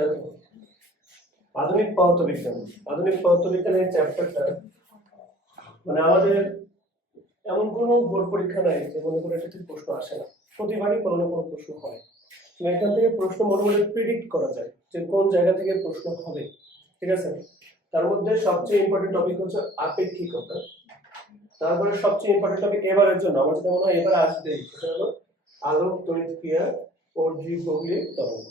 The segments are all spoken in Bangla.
দেখো আধুনিক পদার্থবিজ্ঞান, আধুনিক পদার্থবিজ্ঞানের চ্যাপ্টারটা মানে আমাদের এমন কোনো বোর্ড পরীক্ষা নাই যে মনে করে এটা থেকে প্রশ্ন আসে না, প্রতিবারই কোনো না কোনো প্রশ্ন হয়। এখান থেকে প্রশ্ন মোটামুটি প্রিডিক্ট করা যায় যে কোন জায়গা থেকে প্রশ্ন হবে, ঠিক আছে। তার মধ্যে সবচেয়ে ইম্পর্টেন্ট টপিক হচ্ছে আপেক্ষিকতা। তারপরে সবচেয়ে ইম্পর্টেন্ট টপিক এবারের জন্য আমার যেটা মনে হয় এবার আসবে সেটা হলো আলোক তড়িৎ ক্রিয়া ও দ্বিগোলীয় তরঙ্গ।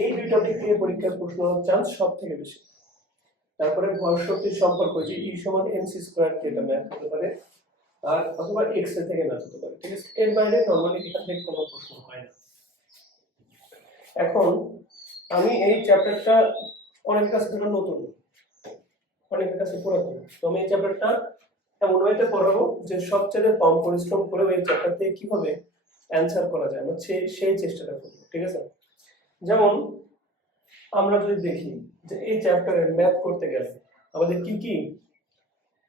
এই দুই টপিক থেকে পরীক্ষার প্রশ্ন হওয়ার চান্স সব থেকে বেশি। তারপরে ভর শক্তির সম্পর্ক যে E সমান mc স্কয়ার কে এটা ম্যাথ হতে পারে, আর অথবা এক্স এর থেকে ম্যাথ হতে পারে, ঠিক আছে। এর বাইরে নরমালি এখান থেকে কোনো প্রশ্ন হয় না। এখন আমি এই চ্যাপ্টারটা অনেকের কাছে ধরো নতুন, অনেকের কাছে পুরাতন, তো আমি এই চ্যাপ্টারটা এমন ওয়েতে পড়াবো যে সবচেয়ে কম পরিশ্রম করে এই চ্যাপ্টার থেকে কিভাবে অ্যানসার করা যায় আমরা সেই চেষ্টাটা করবো, ঠিক আছে। যেমন আমরা যদি দেখি যে এই চ্যাপ্টারে ম্যাথ করতে গেলে আমাদের কি কি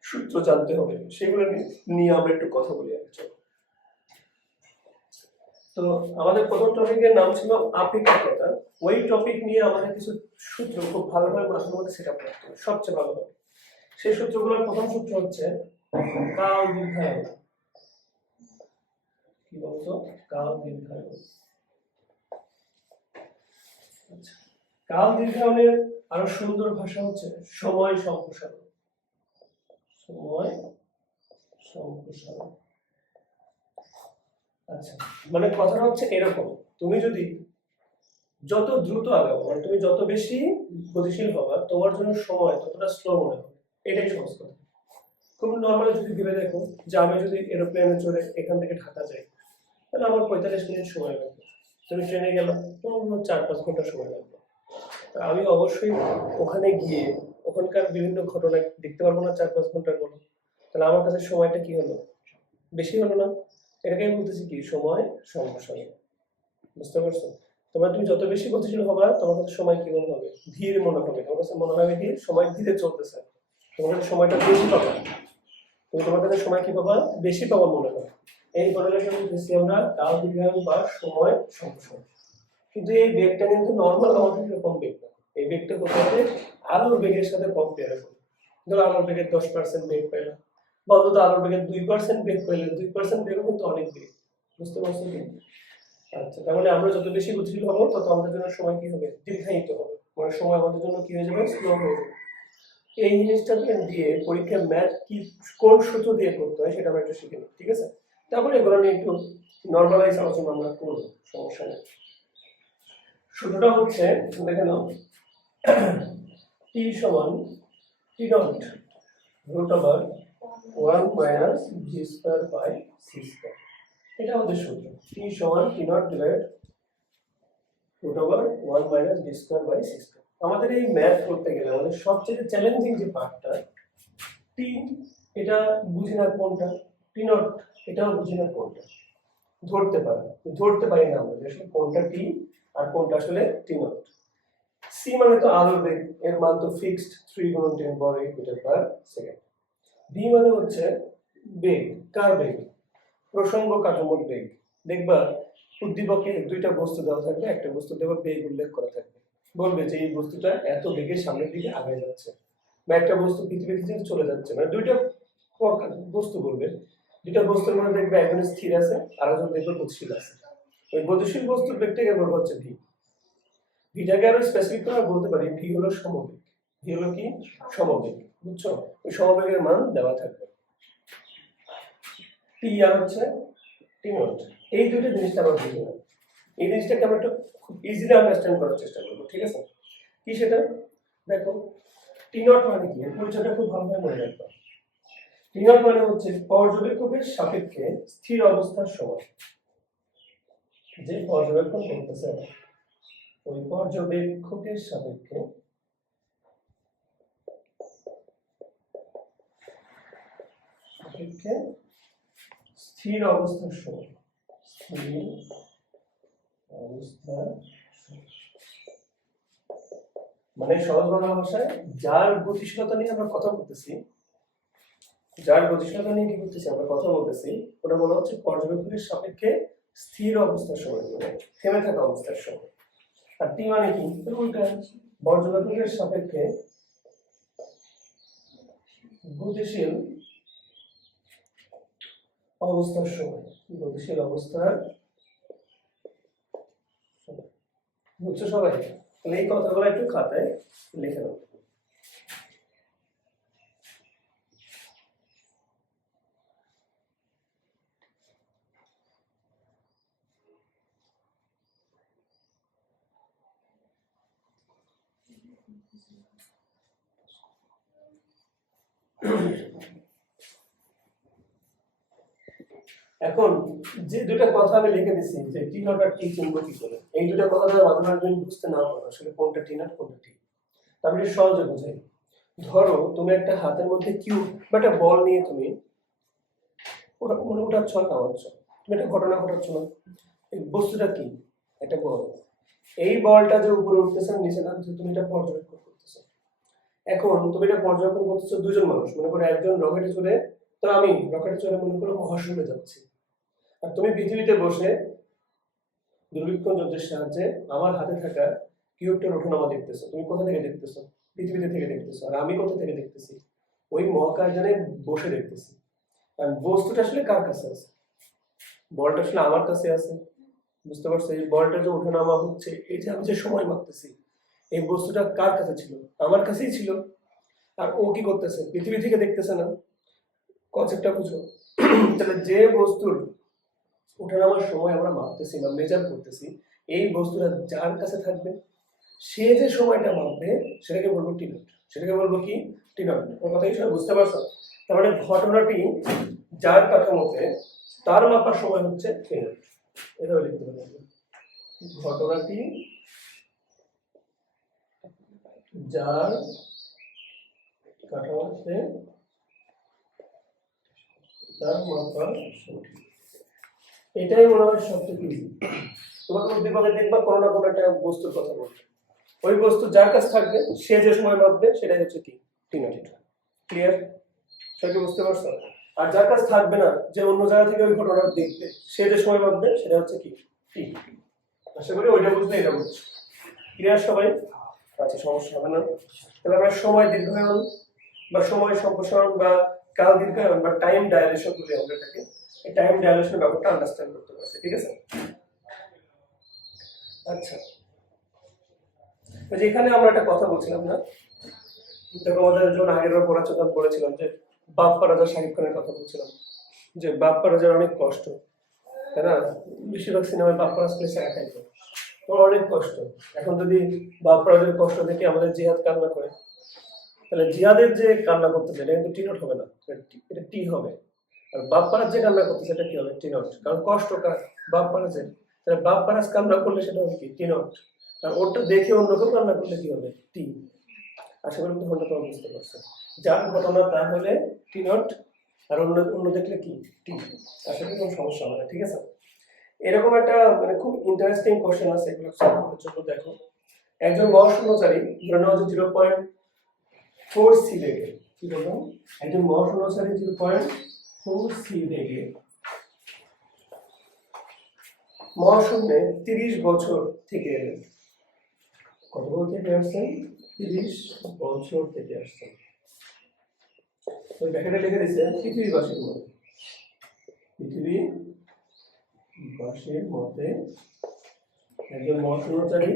সূত্র জানতে হবে সেগুলো নিয়ে আমরা একটু কথা বলি। তো আমাদের প্রথম টপিকের নাম ছিল আপেক্ষিকতা। ওই টপিক নিয়ে আমাদের কিছু সূত্র খুব ভালোভাবে মাথার মধ্যে সেট আপ করতে হবে, সবচেয়ে ভালো হবে। সেই সূত্রগুলোর প্রথম সূত্র হচ্ছে কাল দীর্ঘায়ন। কি বলতো? কাল দীর্ঘায়ন। আচ্ছা, কাল দীর্ঘায়নের আরো সুন্দর ভাষা হচ্ছে সময় সম্প্রসারণ। সময় সম্প্রসারণ। আচ্ছা, মানে কথাটা হচ্ছে এরকম, তুমি যদি যত দ্রুত আগাবো মানে তুমি যত বেশি গতিশীল হবা তোমার জন্য সময় ততটা স্লো মনে হবে, এটাই সহজ কথা। খুব নর্মালি যদি ভেবে দেখো যে আমি যদি এরোপ্লেনে চড়ে এখান থেকে ঢাকা যাই তাহলে আমার 45 মিনিট সময় লাগবে, তুমি ট্রেনে গেলাম তোমার 4-5 ঘন্টা সময় লাগবে। আমি অবশ্যই ওখানে গিয়ে ওখানকার বিভিন্ন ঘটনা দেখতে পারবো না 4-5 ঘন্টার মতো, তাহলে আমার কাছে সময়টা কি হলো, বেশি হলো না। এটাকে বলতেছি কি সময় সম্প্রসারণ, বুঝতে পারছো? তুমি যত বেশি গতিশীল হবা তোমার কাছে সময় কি মনে হবে, ধীর মনে হবে। তোমার কাছে মনে হবে কি সময় ধীরে চলতেছে, তোমার কাছে সময়টা বেশি পাবা, তুমি তোমার কাছে সময় কি পাবা, বেশি পাবা মনে হবে। এই ঘটনাকে বলতেছি আমরা কাল দীর্ঘায়ন বা সময় সম্প্রসারণ। কিন্তু এই বেগটা কিন্তু নর্মাল আমাদের এরকম বেগ না, এই বেগটা হতে হবে আলোর বেগের সাথে কম্পেয়ার করে। ধরো আলোর বেগের 10% বেগ পেলাম, বা অন্তত আলোর বেগের 2% বেগ পেলে 2% বেগও কিন্তু অনেক বেগ, বুঝতে পারছো কি? আচ্ছা, তার মানে আমরা যত বেশি গতিশীল হবো তত আমাদের জন্য সময় কি হবে, দীর্ঘায়িত হবে, মানে সময় আমাদের জন্য কি হয়ে যাবে, স্লো হয়ে যাবে। এই জিনিসটাকে দিয়ে পরীক্ষায় ম্যাথ কি কোন সূত্র দিয়ে করতে হয় সেটা আমরা একটু শিখে নিই, ঠিক আছে। তারপরে এগুলো নিয়ে একটু নর্মালাইজ আলোচনা আমরা করবো, সমস্যা নেই। সূত্রটা হচ্ছে দেখে নাও, টি সমান T dot root over 1 minus G square by C square. এটা আমাদের সূত্র, টি সমান T not divide root over 1 minus G square by C square. আমাদের এই ম্যাথ করতে গেলে আমাদের সবচেয়ে চ্যালেঞ্জিং যে পার্টটা টি, এটা বুঝি না কোনটা, টি নট এটাও বুঝি না কোনটা, ধরতে পারি না আমরা আসলে কোনটা টি আর কোনটা আসলে টি নট। সি মানে তো আলোর বেগ, এর মান তো ফিক্সড 3 × 10 পাওয়ার 8 মিটার পার সেকেন্ড। ভি মানে হচ্ছে বেগ, কার বেগ, প্রসঙ্গ কাঠামোর বেগ। দেখবা উদ্দীপকে দুইটা বস্তু দেওয়া থাকবে, একটা বস্তু দেওয়া বেগ উল্লেখ করা থাকবে, বলবে যে এই বস্তুটা এত বেগের সামনের দিকে আগে যাচ্ছে, বা একটা বস্তু পৃথিবী থেকে চলে যাচ্ছে, মানে দুইটা বস্তু বলবে, দুইটা বস্তুর মধ্যে দেখবে একজন স্থির আছে আর একজন দেখবে গতিশীল আছে। ওই গতিশীল বস্তুর বেগটাকে বলবো হচ্ছে ভি। ভিটাকে আরো স্পেসিফিক করে বলতে পারি ভি হলো সমবেগ। ভি হলো কি সমবেগ, বুঝছো? ওই সমবেগের মান দেওয়া থাকবে। টি আর হচ্ছে টি নট, এই দুটো জিনিসটা আমরা বুঝি না, এই জিনিসটাকে আমরা একটু খুব ইজিলি আন্ডারস্ট্যান্ড করার চেষ্টা করবো, ঠিক আছে। কি সেটা দেখো, টি নট মানে কি, এর পরিচয়টা খুব ভালোভাবে মনে রাখবা। টি নট মানে হচ্ছে পর্যবেক্ষকের সাপেক্ষে স্থির অবস্থার সময়। যে পর্যবেক্ষণ করতেছে ওই পর্যবেক্ষকের সাপেক্ষে স্থির অবস্থার সময়, স্থির অবস্থার মানে সহজ বাংলা ভাষায় যার গতিশীলতা নিয়ে আমরা কথা বলতেছি, যার গতিশীলতা নিয়ে কি করতেছি আমরা কথা বলতেছি, ওটা বলা হচ্ছে পর্যবেক্ষকের সাপেক্ষে স্থির অবস্থার সময়, মানে থেমে থাকা অবস্থার সময়। আর টি মানে কি? ওইটা বর্জবেগের সাপেক্ষে গতিশীল অবস্থার সময়, গতিশীল অবস্থার, বুঝছো সবাই? তাহলে এই কথাগুলো একটু খাতায় লিখে নাও। এখন যে দুটো কথা আমি লিখে দিছি যে টি নট আর টি চিনব কি করে, এই দুটো কথা যদি মাঝে তুমি বুঝতে না পারো আসলে কোনটা টি নট কোনটা টি, তাহলে সহজে বুঝাই। ধরো তুমি একটা হাতের মধ্যে কিউব বা একটা বল নিয়ে তুমি ওটা মনে ওঠাচ্ছ আর নামাচ্ছ, তুমি একটা ঘটনা ঘটাচ্ছ না। এই বস্তুটা কি? একটা বল। এই বলটা যে উপরে উঠতেছে আর নিচে নামছে, তুমি এটা পর্যবেক্ষণ করতেছো। এখন তুমি এটা পর্যবেক্ষণ করতেছো দুজন মানুষ, মনে করো একজন রকেটে চড়ে, তো আমি রকেটে চড়ে মনে করো মহাশূন্যে যাচ্ছি, আর তুমি পৃথিবীতে বসে দূরবীক্ষণ যন্ত্রের সাহায্যে আমার হাতে থাকা কিউবটার ওঠানামা দেখতেছো। তুমি কোথা থেকে দেখতেছো? পৃথিবীতে থেকে দেখতেছো। আর আমি কোথা থেকে দেখতেছি? ওই মহাকাশযানে বসে দেখতেছি। আর বস্তুটা আসলে কার কাছে আছে? বলটা আসলে আমার কাছে আছে। বুঝতে পারছো? এই বলটা যে ওঠানামা হচ্ছে, এই যে আমি যে সময় মাপতেছি, এই বস্তুটা কার কাছে ছিল? আমার কাছেই ছিল। আর ও কি করতেছে? পৃথিবী থেকে দেখতেছে না। কনসেপ্টটা বুঝো। তাহলে যে বস্তুর ওঠানামার সময় আমরা মাপতেছি বা মেজার করতেছি, এই বস্তুটা যার কাছে থাকবে, সে যে সময়টা মাপবে সেটাকে বলবো টি নট। সেটাকে বলবো কি? টি নট। ওর কথা কি সবাই বুঝতে পারছো? তার মানে ঘটনাটি যার কাঠামোতে, তার মাপার সময় হচ্ছে টি নট। এভাবে লিখতে পারবো। ঘটনাটি যার কাঠামোতে, তার মাপার সময়। এটাই মনে হয় সবচেয়ে ইজি। তোমাকে উদ্দীপকে দেখবা কোনো না কোনো একটা বস্তুর কথা বলবে, ওই বস্তু যার কাছে থাকবে সে যে সময় মাপবে সেটাই হচ্ছে কি? টি নট। ক্লিয়ার? সেটা বুঝতে পারছো? আর যার কাছে থাকবে না, যে অন্য জায়গা থেকে ওই ঘটনা দেখবে, সে যে সময় মাপবে সেটা হচ্ছে কি? টি। আশা করি ওইটা বুঝলে এটা বুঝছো। ক্লিয়ার সবাই? আচ্ছা, সমস্যা হবে না। তাহলে আমরা সময় দীর্ঘায়ন বা সময় সম্প্রসারণ বা কাল দীর্ঘায়ন বা টাইম ডাইলেশন বলি আমরা এটাকে। এই টাইম ডাইলেশনের ব্যাপারটা আন্ডারস্ট্যান্ড করতে পারছি, ঠিক আছে? আচ্ছা, যে এখানে আমরা একটা কথা বলছিলাম না, দেখো আমাদের যখন আগের বার পড়া চোখা বলেছিলাম যে বাপ্পা রাজা শাহিদ খানের কথা বলছিলাম, যে বাপ্পা রাজার অনেক কষ্ট, তাই না? বেশিরভাগ সিনেমায় বাপ্পা রাজ প্লেসে একাই তো, ওর অনেক কষ্ট। এখন যদি বাপ্পা রাজের কষ্ট দেখে আমাদের জিহাদ কান্না করে, তাহলে জিহাদের যে কান্না করতেছে এটা কিন্তু টি নট হবে না, এটা টি হবে। আর বাপ্পারাজ যে কান্না করতেছে এটা কি হবে? টি নট। কারণ কষ্ট কার? বাপ্পারাজের। তাহলে বাপ্পারাজ কান্না করলে সেটা হবে কি? টি নট। আর ওটা দেখে অন্য কেউ কান্না করলে কি হবে? টি। আশা করি ঘটনা তোমরা বুঝতে পারছো। যার ঘটনা তা হলে টি নট, আর অন্য অন্য দেখলে কি? টি। আশা করি কোনো সমস্যা হবে না, ঠিক আছে? এরকম একটা মানে খুব ইন্টারেস্টিং কোশ্চেন আছে, এগুলো সলভ করার জন্য দেখো, একজন মহাশূন্যচারী, ধরে নেওয়া হচ্ছে 0.4 সি বেগে, কি বললাম? একজন মহাশূন্যচারী 0.4 সি বেগে মহাশূন্যে 30 বছর থেকে এলেন। কত বছর থেকে আসছেন? 30 বছর থেকে আসছেন। ওই ব্যাকেটে লিখে দিচ্ছেন পৃথিবীবাসীর মতে। পৃথিবীবাসীর মতে একজন মহাশূন্যচারী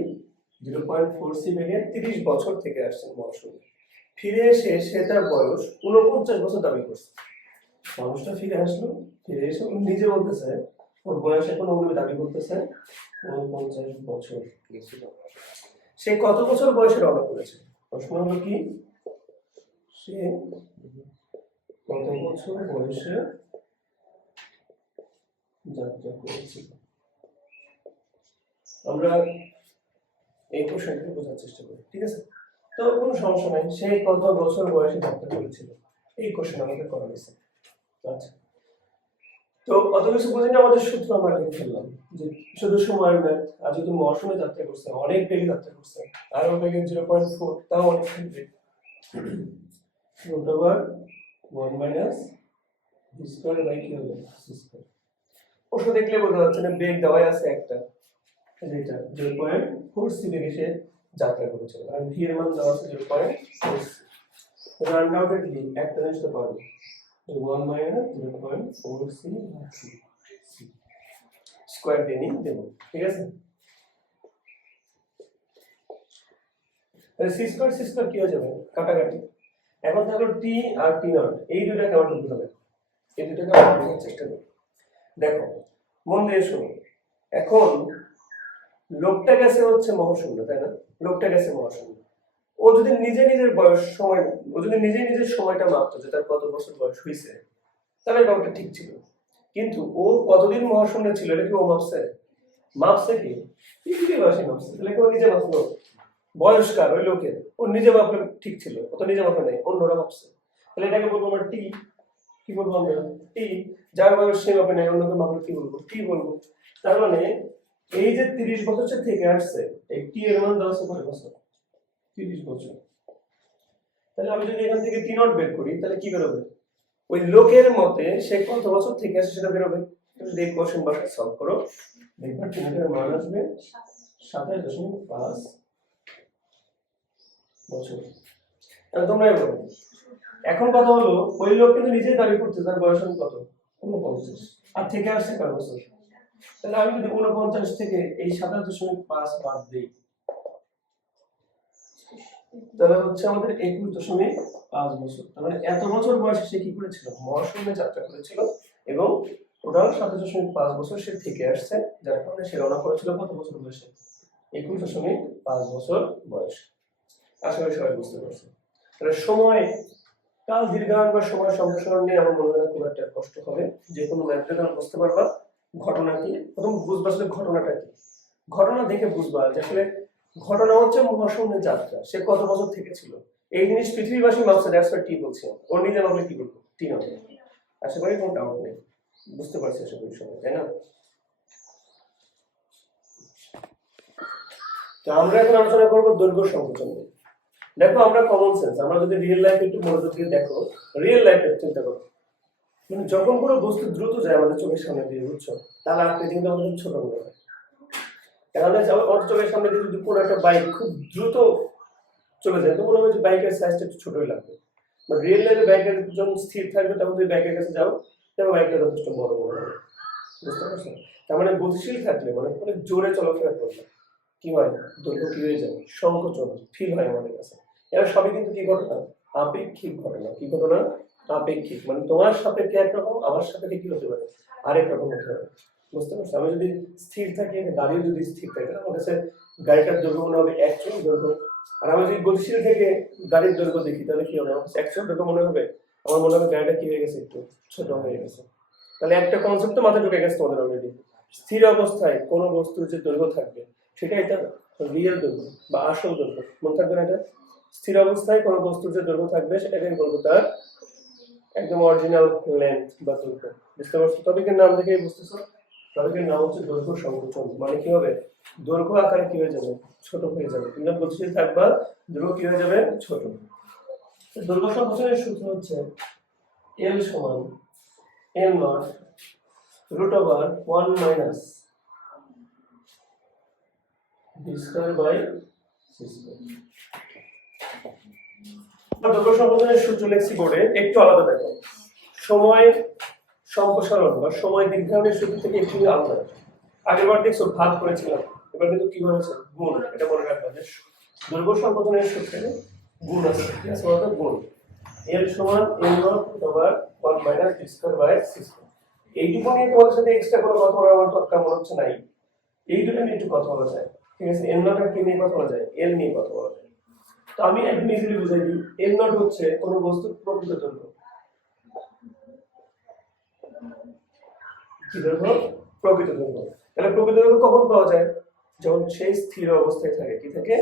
0.4 সি বেগে 30 বছর থেকে আসছেন মহাশূন্যে। ফিরে এসে সে তার বয়স 49 বছর দাবি করছে। মানুষটা ফিরে আসলো, ফিরে এসে উনি নিজে বলতেছে ওর বয়স এখন, উনি দাবি করতেছে 49 বছর গেছিল। সে কত বছর বয়সে রওনা করেছে? প্রশ্ন হলো কি, সে কত বছর বয়সে যাত্রা করেছিল? আমরা এই কোশ্চেনটা বোঝার চেষ্টা করি, ঠিক আছে? তো কোনো সমস্যা নাই, সে কত বছর বয়সে যাত্রা করেছিল, এই কোশ্চেন আমাদের করা হয়েছে। আচ্ছা, তো অত কিছু বুঝি না, আমাদের সূত্র আমরা লিখে ফেললাম যে শুধু সময়ের ম্যাথ। আর যদি মহাশূন্যে যাত্রা করছে, অনেক বেগে যাত্রা করছে, আরো বেগে 0.4, তাও অনেক বেগ, √1 - v² কি হবে? c²। প্রশ্ন দেখলে বোঝা যাচ্ছে না, বেগ দেওয়াই আছে একটা, যেটা 0.4c বেগে সে যাত্রা করেছিল, আর v এর মান দেওয়া আছে 0.4c। রান আউটের কি একটা জিনিস তো পারবে, 1 - 0.4c স্কয়ার দিয়ে নিই দেব, ঠিক আছে। তাহলে c স্কয়ার কি হয়ে যাবে, কাটাকাটি। এখন থাকলো t আর t নট, এই দুটোকে আমরা বুঝতে হবে, এই দুটোকে আমরা বোঝার চেষ্টা করি। দেখো মন দিয়ে শোনো, এখন লোকটা গেছে হচ্ছে মহাশূন্য, তাই না? লোকটা গেছে মহাশূন্য। ও যদি নিজে নিজের বয়স সময়, ও যদি নিজে নিজের সময়টা মাপতো যে তার কত বছর বয়স হয়েছে, তাহলে ব্যাপারটা ঠিক ছিল। কিন্তু ও কতদিন মহাশূন্যে ছিল এটা কি ও মাপছে? মাপছে কি পৃথিবীবাসী মাপছে। তাহলে কেউ নিজে মাপলো? বয়স্কার ওই লোকের, ও নিজে মাপলে ঠিক ছিল, ও তো নিজে মাপে নাই, অন্যরা মাপছে। তাহলে এটাকে বলবো আমরা টি। কি বলবো আমরা? টি। যার বয়স সে মাপে নাই, অন্যকে মাপলে কি বলবো? টি বলবো। তার মানে এই যে 30 বছর থেকে আসছে, এই টি এর মান 10 কত বছর? 30 বছর। তাহলে আমি যদি এখান থেকে টি নট বের করি তাহলে কি বেরোবে? ওই লোকের মতে সে কত বছর থেকে আসে সেটা বেরোবে। যদি এই কোশ্চেন বাসায় সলভ করো, দেখবা টি নটের মান আসবে 27.5 বছর। তাহলে তোমরা বলো, এখন কথা হলো ওই লোক কিন্তু নিজেই দাবি করতে তার বয়স কত? 49। আর থেকে আসছে কয় বছর? তাহলে আমি যদি 49 থেকে এই 27.5 বাদ দিই, তাহলে হচ্ছে আমাদের 21.5 বছর। তাহলে এত বছর বয়সে সে কি করেছিল? মহাশূন্যে যাত্রা করেছিল, এবং টোটাল 27.5 বছর সে থেকে আসছে, যার কারণে সে রওনা করেছিল কত বছর বয়সে? 21.5 বছর বয়স। আশা করি সবাই বুঝতে পারছে। তাহলে সময় কাল দীর্ঘায়ন বা সময় সম্প্রসারণ নিয়ে আমার মনে হয় খুব একটা কষ্ট হবে। যে কোনো ম্যাথে তোমরা বুঝতে পারবা ঘটনা কি, প্রথম বুঝবা আসলে ঘটনাটা কি। ঘটনা দেখে বুঝবা যে আসলে ঘটনা হচ্ছে মহাশূন্যের যাত্রা, সে কত বছর থেকে ছিল। এই জিনিস পৃথিবীবাসী মাপছে, দ্যাটস ওয়াই টি বলছি। ওর নিজে মাপলে কি বলবো? টি নট। আশা করি কোনো ডাউট নেই, বুঝতে পারছি আশা করি সবাই, তাই না? তো আমরা এখন আলোচনা করবো দৈর্ঘ্য সংকোচন নিয়ে। দেখো আমরা কমন সেন্স, আমরা যদি রিয়েল লাইফ একটু মনোযোগ দিয়ে দেখো, রিয়েল লাইফে চিন্তা করো, মানে যখন কোনো বস্তু দ্রুত যায় আমাদের চোখের সামনে দিয়ে, বুঝছো, তাহলে আপনি কিন্তু আমাদের ছোট মনে হয়। তাহলে আমাদের চোখের সামনে দিয়ে যদি কোনো একটা বাইক খুব দ্রুত চলে যায়, তো মনে হয় যে বাইকের সাইজটা একটু ছোটই লাগবে। বাট রিয়েল লাইফে বাইকের যখন স্থির থাকবে তখন যদি বাইকের কাছে যাও, তবে বাইকটা যথেষ্ট বড় মনে হবে। বুঝতে পারছো? তার মানে গতিশীল থাকলে, মানে অনেক জোরে চলাফেরা করলে কি হয়? দৈর্ঘ্য কি হয়ে যায়? সংকোচন ফিল হয় আমাদের কাছে। এরা সবই কিন্তু কি ঘটনা? আপেক্ষিক ঘটনা। কি ঘটনা? আপেক্ষিক। মানে তোমার সাপেক্ষে একরকম, আমার সাপেক্ষে কি হতে পারে? আরেক রকম হতে পারে। বুঝতে পারছো? আমি যদি স্থির থাকি, গাড়িও যদি স্থির থাকে, আমার কাছে গাড়িটার দৈর্ঘ্য মনে হবে অ্যাকচুয়াল দৈর্ঘ্য। আর আমি যদি গতিশীল থেকে গাড়ির দৈর্ঘ্য দেখি, তাহলে কি হবে? আমার কাছে অ্যাকচুয়াল দৈর্ঘ্য মনে হবে, আমার মনে হবে গাড়িটা কি হয়ে গেছে, একটু ছোট হয়ে গেছে। তাহলে একটা কনসেপ্ট তো মাথায় ঢুকে গেছে তোমাদের অলরেডি। স্থির অবস্থায় কোনো বস্তুর যে দৈর্ঘ্য থাকবে সেটা এটা রিয়েল দৈর্ঘ্য বা আসল দৈর্ঘ্য। মনে থাকবে না এটা? স্থির অবস্থায় কোনো বস্তুর যে দৈর্ঘ্য থাকবে সেটাকে বলবো তার একদম অরিজিনাল লেন্থ বা দৈর্ঘ্য। বুঝতে পারছো? টপিকের নাম দেখেই বুঝতেছো, টপিকের নাম হচ্ছে দৈর্ঘ্য সংকোচন। মানে কি হবে? দৈর্ঘ্য আকারে কি হয়ে যাবে? ছোট হয়ে যাবে। কিন্তু গতিশীল থাকবা, দৈর্ঘ্য কি হয়ে যাবে? ছোট। দৈর্ঘ্য সংকোচনের সূত্র হচ্ছে এল সমান am not root over 1 minus b square by c square. দৈর্ঘ্য সংকোচনের সূত্র লিখছি বোর্ডে, একটু আলাদা দেখো। সময় সম্প্রসারণ বা সময় দীর্ঘায়নের সূত্র থেকে একটু আলাদা। আগেরবার দেখছো ভাগ করেছিলাম, এবার কিন্তু কি হয়েছে? গুণ। এটা মনে রাখবা যে দৈর্ঘ্য সংকোচনের সূত্রে গুণ আছে, ঠিক আছে? অর্থাৎ গুণ। l সমান m not over 1 minus b square by c square. এইটুকু নিয়ে তোমাদের সাথে এক্সট্রা কোনো কথা বলার আমার দরকার মনে হচ্ছে নাই। এই দুটো নিয়ে একটু কথা বলা যায়, ঠিক আছে? এল নট আর কি নিয়ে কথা বলা যায়? এল নিয়ে কথা বলা যায়। তো আমি একদম ইজিলি বুঝাই দিই, এল নট হচ্ছে কোনো বস্তুর প্রকৃত দৈর্ঘ্য। কি দৈর্ঘ্য? প্রকৃত দৈর্ঘ্য। তাহলে প্রকৃত দৈর্ঘ্য কখন পাওয়া যায়? যখন সেই স্থির অবস্থায় থাকে। কি থাকে?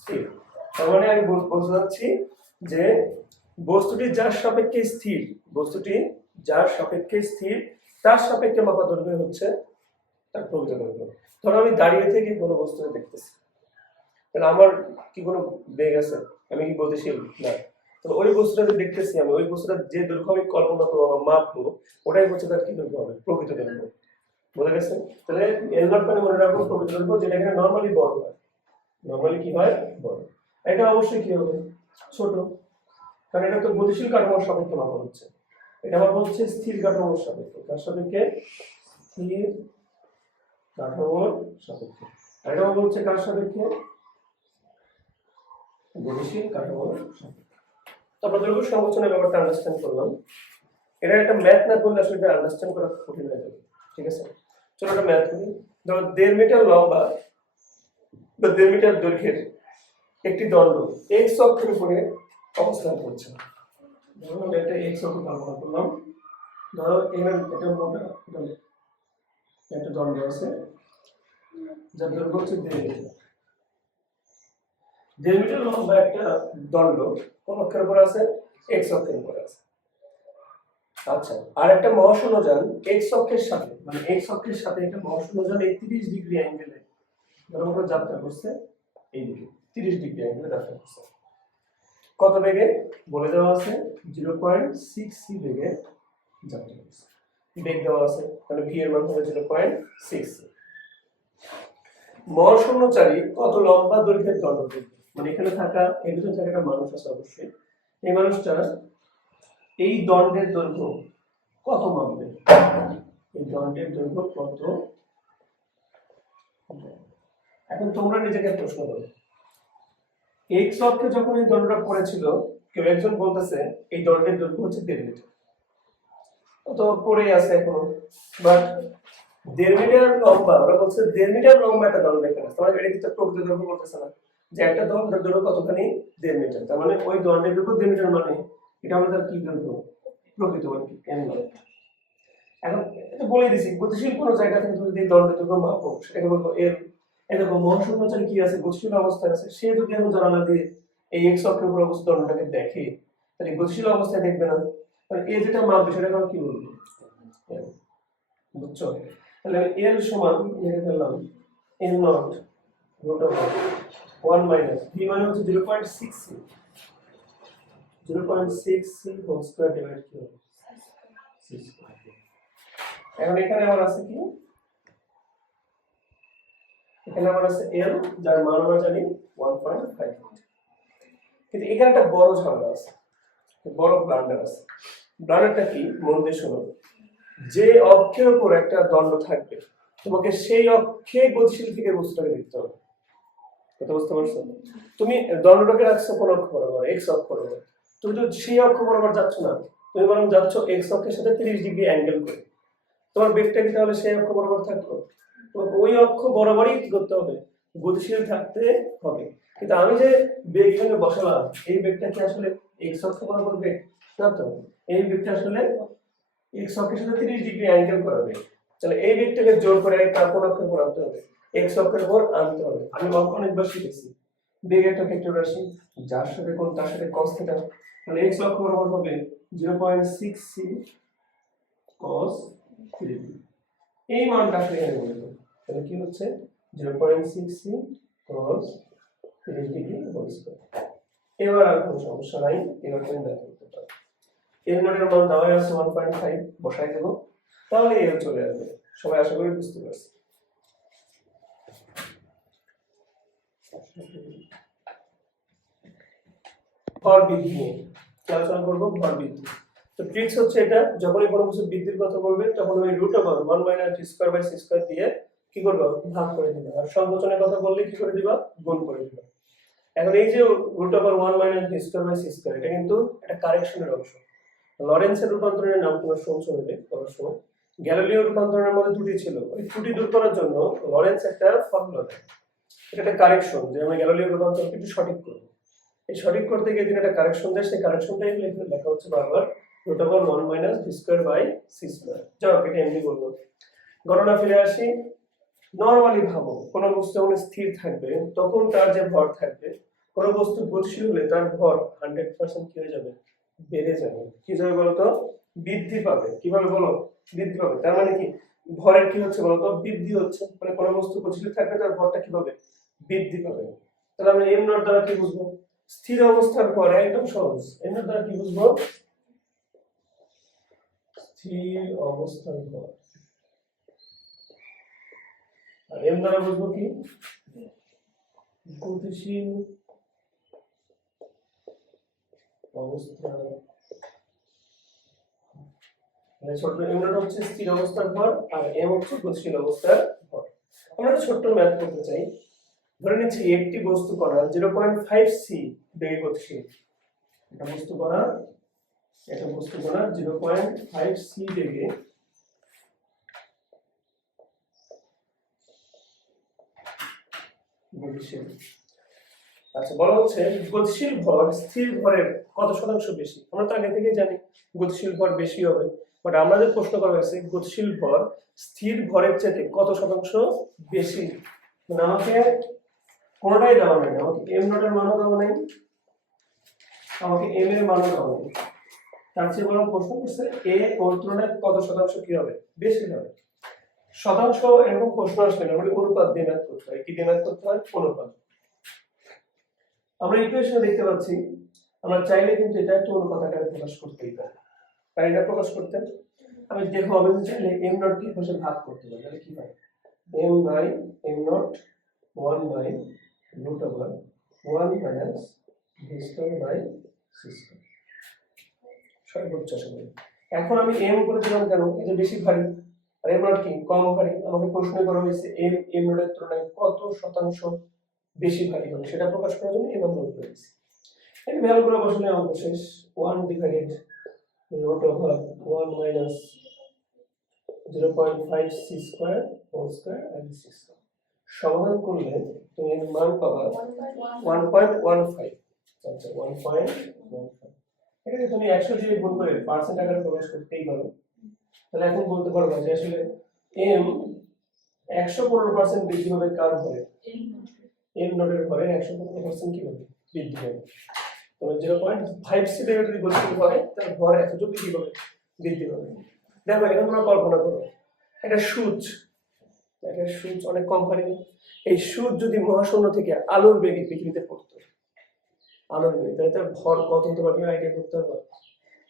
স্থির। তার মানে আমি বলতে চাচ্ছি যে বস্তুটি যার সাপেক্ষে স্থির, বস্তুটি যার সাপেক্ষে স্থির, তার সাপেক্ষে মাপা দৈর্ঘ্য হচ্ছে তার প্রকৃত দৈর্ঘ্য। ধরো আমি দাঁড়িয়ে থেকে কোনো বস্তুকে দেখতেছি, তাহলে আমার কি কোনো বেগ আছে? আমি কি গতিশীল? না। তো ওই বস্তুটা যে দেখতেছি আমি, ওই বস্তুটা যে দৈর্ঘ্য আমি কল্পনা করবো বা মাপবো, ওটাই হচ্ছে তার কি দৈর্ঘ্য হবে? প্রকৃত দৈর্ঘ্য। বোঝা গেছে? তাহলে এল নট মানে মনে রাখবো প্রকৃত দৈর্ঘ্য, যেটা এখানে নরমালি বড় হয়। নরমালি কি হয়? বড়। এটা অবশ্যই কি হবে? ছোট, কারণ এটা তো গতিশীল কাঠামোর সাপেক্ষে মাপা হচ্ছে। এটা মাপা হচ্ছে স্থির কাঠামোর সাপেক্ষে। কার সাপেক্ষে? স্থির কাঠামোর সাপেক্ষে। আর এটা মাপা হচ্ছে কার সাপেক্ষে? গতিশীল কাঠামোর সাপেক্ষে। তো আমরা দৈর্ঘ্য সংকোচনের ব্যাপারটা আন্ডারস্ট্যান্ড করলাম। এটা একটা ম্যাথ না করলে আসলে এটা আন্ডারস্ট্যান্ড করা কঠিন হয়ে যাবে। ঠিক আছে, চলো একটা ম্যাথ করি। ধরো 1.5 মিটার লম্বা বা 1.5 মিটার দৈর্ঘ্যের একটি দণ্ড এক্স অক্ষের উপরে অবস্থান করছে। ধরো আমি একটা এক্স অক্ষ কল্পনা করলাম। ধরো এখানে এটা মোটা একটা দণ্ড আছে, যার দৈর্ঘ্য হচ্ছে 1.5 মিটার। 1.5 মিটার লম্বা একটা দণ্ড কোন অক্ষের উপর আছে? এক্স অক্ষের উপর আছে। আচ্ছা, আর একটা মহাশূন্যযান এক্স অক্ষের সাথে, মানে এক্স অক্ষের সাথে একটা মহাশূন্যযান 31 ডিগ্রি অ্যাঙ্গেলে ধরো যাত্রা করছে, এইদিকে 30 ডিগ্রি অ্যাঙ্গেলে যাত্রা করছে। কত বেগে? বলে দেওয়া আছে 0.6 বেগে যাত্রা করছে। বেগ দেওয়া আছে, তাহলে ভি এর মান হবে 0.6। মহাশূন্যচারী কত লম্বা দৈর্ঘ্যের দণ্ড দেখবে, মানে এখানে থাকা এর ভিতরে থাকা একটা মানুষ আছে অবশ্যই। এই মানুষটা এই দণ্ডের দৈর্ঘ্য কত মাপবে? এই দণ্ডের দৈর্ঘ্য কত? এখন তোমরা নিজেকে প্রশ্ন করো, এক্স অক্ষে যখন এই দণ্ডটা পড়েছিল, কেউ একজন বলতেছে এই দণ্ডের দৈর্ঘ্য হচ্ছে 1.5 মিটার। তো পড়েই আছে এখনো, বাট 1.5 মিটার লম্বা, ওরা বলছে 1.5 মিটার লম্বা একটা দণ্ড এখানে। তোমার এটা কিন্তু প্রকৃত দৈর্ঘ্য বলতেছে না, যে একটা দণ্ডের দৈর্ঘ্য কতখানি? 1.5 মিটার। তার মানে ওই দণ্ডের দৈর্ঘ্য 1.5 মিটার, মানে এটা আমাদের কি দৈর্ঘ্য? প্রকৃত মানে কি? N not. এখন এটা বলে দিছি, গতিশীল কোনো জায়গা থেকে তুমি যদি দণ্ডের দৈর্ঘ্য মাপো সেটাকে বলবো এর। এই দেখো মহাশূন্যচারী কি আছে? গতিশীল অবস্থায় আছে। সে যদি এখন জানালা দিয়ে এই এক্স অক্ষের উপর অবস্থিত দণ্ডটাকে দেখে, তাহলে গতিশীল অবস্থায় দেখবে না, তাহলে এ যেটা মাপবে সেটাকে আমরা কি বলবো? বুঝছো? তাহলে আমি এল সমান লিখে ফেললাম L not root over 1 minus V, মানে হচ্ছে 0.6 0.6 হোল স্কয়ার ডিভাইড কি হবে 6। এখন এখানে আমার আছে কি? এখানে আমার আছে এল, যার মান আমরা জানি 1.5। কিন্তু এখানে একটা বড় ঝামেলা আছে, বড় ব্লান্ডার আছে। ব্লান্ডারটা কি? মন দিয়ে শোনো। যে অক্ষের উপর একটা দণ্ড থাকবে, তোমাকে সেই অক্ষে গতিশীল থেকে বস্তুটাকে দেখতে হবে। কথা বুঝতে পারছো? তুমি দণ্ডটাকে রাখছো কোন অক্ষ বরাবর? এক্স অক্ষ বরাবর। তুমি তো সেই অক্ষ বরাবর যাচ্ছ না, তুমি বরং যাচ্ছ এক্স অক্ষের সাথে 30 ডিগ্রি অ্যাঙ্গেল করে। তোমার বেগটা কি তাহলে সেই অক্ষ বরাবর থাকলো? তোমাকে ওই অক্ষ বরাবরই কি করতে হবে? গতিশীল থাকতে হবে। কিন্তু আমি যে বেগ এখানে বসালাম, এই বেগটা কি আসলে এক্স অক্ষ বরাবর বেগ? না তো, এই বেগটা আসলে এক্স অক্ষের সাথে 30 ডিগ্রি অ্যাঙ্গেল করাবে। তাহলে এই বেগটাকে জোর করে তার কোন অক্ষের উপর আনতে হবে? এক্স অক্ষের উপর আনতে হবে। আমি অনেকবার শিখেছি বেগ একটা ভেক্টর রাশি, যার সাথে কোণ তার সাথে cos থিটা। তাহলে এক্স অক্ষ বরাবর হবে 0.6c cos 3। এই মানটা আসলে এখানে বলবো, তাহলে কি হচ্ছে 0.6c cos 3 degree whole square. এবার আর কোনো সমস্যা নাই, এবার তুমি দেখো করতে পারো। এর মানের মান দেওয়া আছে 1.5, বসাই দেব, তাহলে এর চলে আসবে। সবাই আশা করি বুঝতে পারছে। ভর বৃদ্ধি নিয়ে আলোচনা করবো, ভর বৃদ্ধি। তো ট্রিক্স হচ্ছে এটা, যখনই কোনো কিছু বৃদ্ধির কথা বলবে তখন ওই root over 1 minus T square by C square দিয়ে কি করবে? ভাগ করে দিবে। আর সংকোচনের কথা বললে কি করে দিবা? গুণ করে দিবা। এখন এই যে root over 1 minus T square by C square, এটা কিন্তু একটা কারেকশনের অংশ। লরেন্সের রূপান্তরের নাম তোমরা শুনছো হবে পড়ার সময়। গ্যালিলিও রূপান্তরের মধ্যে ত্রুটি ছিল, ওই ত্রুটি দূর করার জন্য লরেন্স একটা ফর্মুলা দেয়। এটা একটা কারেকশন, যে আমি গ্যালিলিও রূপান্তরকে একটু সঠিক করব। এই সঠিক করতে গিয়ে তিনি একটা কারেকশন দেয়, সেই কারেকশনটাই লেখা হচ্ছে বারবার root over 1 minus V square by C square. যাও এটা এমনি বলবো। গণনা ফিরে আসি। নরমালি ভাবো, কোনো বস্তু যখন স্থির থাকবে তখন তার যে ভর থাকবে, কোনো বস্তু গতিশীল হলে তার ভর 100% কি হয়ে যাবে? বেড়ে যাবে। কি যাবে বলতো? বৃদ্ধি পাবে। কিভাবে বলো? বৃদ্ধি পাবে। তার মানে কি ভরের কি হচ্ছে বলতো? বৃদ্ধি হচ্ছে। মানে কোনো বস্তু গতিশীল থাকবে তার ভরটা কি পাবে? বৃদ্ধি পাবে। তাহলে আমরা এম নট দ্বারা কি বুঝবো? স্থির অবস্থার পরে একদম সহজ, এম নট দ্বারা কি বুঝবো? স্থির অবস্থার ভর। আর এম দ্বারা বুঝবো কি গতিশীল অবস্থা। ছোট এম হচ্ছে স্থির অবস্থার ভর আর এম হচ্ছে গতিশীল অবস্থার ভর। আমরা ছোট্ট ম্যাথ করতে চাই। ধরে নিচ্ছি একটি বস্তু কণা 0.5 সি বেগে গতিশীল। এটা বস্তু কণা 0.5 সি বেগে গতিশীল। আচ্ছা, বলা হচ্ছে গতিশীল ভর স্থির ভরের কত শতাংশ বেশি। আমরা তো আগে থেকেই জানি গতিশীল ভর বেশি হবে, বাট আমাদের প্রশ্ন করা হয়েছে গতিশীল ভর স্থির ভরের চেয়ে কত শতাংশ বেশি। মানে আমাকে কোনটাই দেওয়া নেই, আমাকে এম নট এর মানও দেওয়া নেই, আমাকে এম এর মানও দেওয়া নেই। তার চেয়ে বরং প্রশ্ন করছে এ ওর তুলনায় কত শতাংশ কি হবে, বেশি হবে। শতাংশ এরকম প্রশ্ন আসবে না, মানে অনুপাত দিয়ে ম্যাথ করতে হয়। কি দিয়ে ম্যাথ করতে হয়? অনুপাত। আমরা ইকুয়েশনে দেখতে পাচ্ছি, আমরা চাইলে কিন্তু এটা একটা অনুপাত আকারে প্রকাশ করতেই পারি। তাই এটা প্রকাশ করতে আমি দেখো, আমি চাইলে এম নট কে পাশে ভাগ করতে পারি, তাহলে কি হয়? M by M nought 1 by root over 1 minus V square by C square সর্বোচ্চ সময়। এখন আমি এম করে দিলাম কেন? এটা বেশি ভারী আর এম নট কি কম ভারী। আমাকে প্রশ্ন করা হয়েছে এম নট এর তুলনায় কত শতাংশ বেশি ভারী হবে, সেটা প্রকাশ করার জন্য এম আমরা উপরে দিয়েছি। এই ভ্যালুগুলো বসালে অঙ্ক শেষ। 1 divided root over 1 minus 0.5 C square whole square আর সি স্কয়ার। সমাধান করলে তুমি এর মান পাবা 1.15। আচ্ছা, 1.15। এটাকে তুমি 100 দিয়ে গুণ করে পার্সেন্ট আকারে প্রকাশ করতেই পারো। তাহলে এখন বলতে পারবা যে আসলে এম 115% বৃদ্ধি হবে কার ভরে? এম নটের ভরে 115% কি হবে? বৃদ্ধি হবে। তবে 0.5 সি বেগে যদি গতিশীল হয় তাহলে ভর এতটুকু কি হবে? বৃদ্ধি হবে। দেখো এখানে তোমরা কল্পনা করো একটা সূচ, অনেক কম ভারী। এই সূচ যদি মহাশূন্য থেকে আলোর বেগে পৃথিবীতে পড়তো, আলোর বেগে, তাহলে তার ভর কত হতে পারবে আইডিয়া করতে পারবে?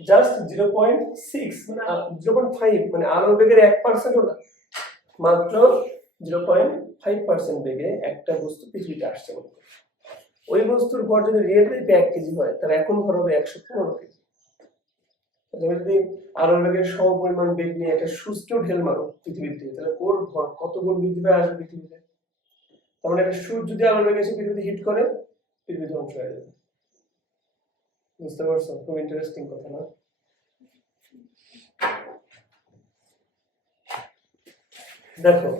জাস্ট 0.6 মানে 0.5 মানে আলোর বেগের 1% না, মাত্র 0.5% বেগে একটা বস্তু পৃথিবীতে আসছে। ওই বস্তুর ভর যদি রিয়েল লাইফে 1 কেজি হয়, তার এখন ভর হবে 115 কেজি। যদি আলোর বেগের সমপরিমাণ বেগ নিয়ে একটা সুস্থ ঢেল মারো পৃথিবীর দিকে, তাহলে ওর ভর কত গুণ বৃদ্ধি পায় আসবে পৃথিবীতে। তার মানে একটা সূর্য যদি আলোর বেগে এসে পৃথিবীতে হিট করে, পৃথিবী ধ্বংস হয়ে যাবে। বুঝতে পারছো? খুব ইন্টারেস্টিং কথা না? দেখো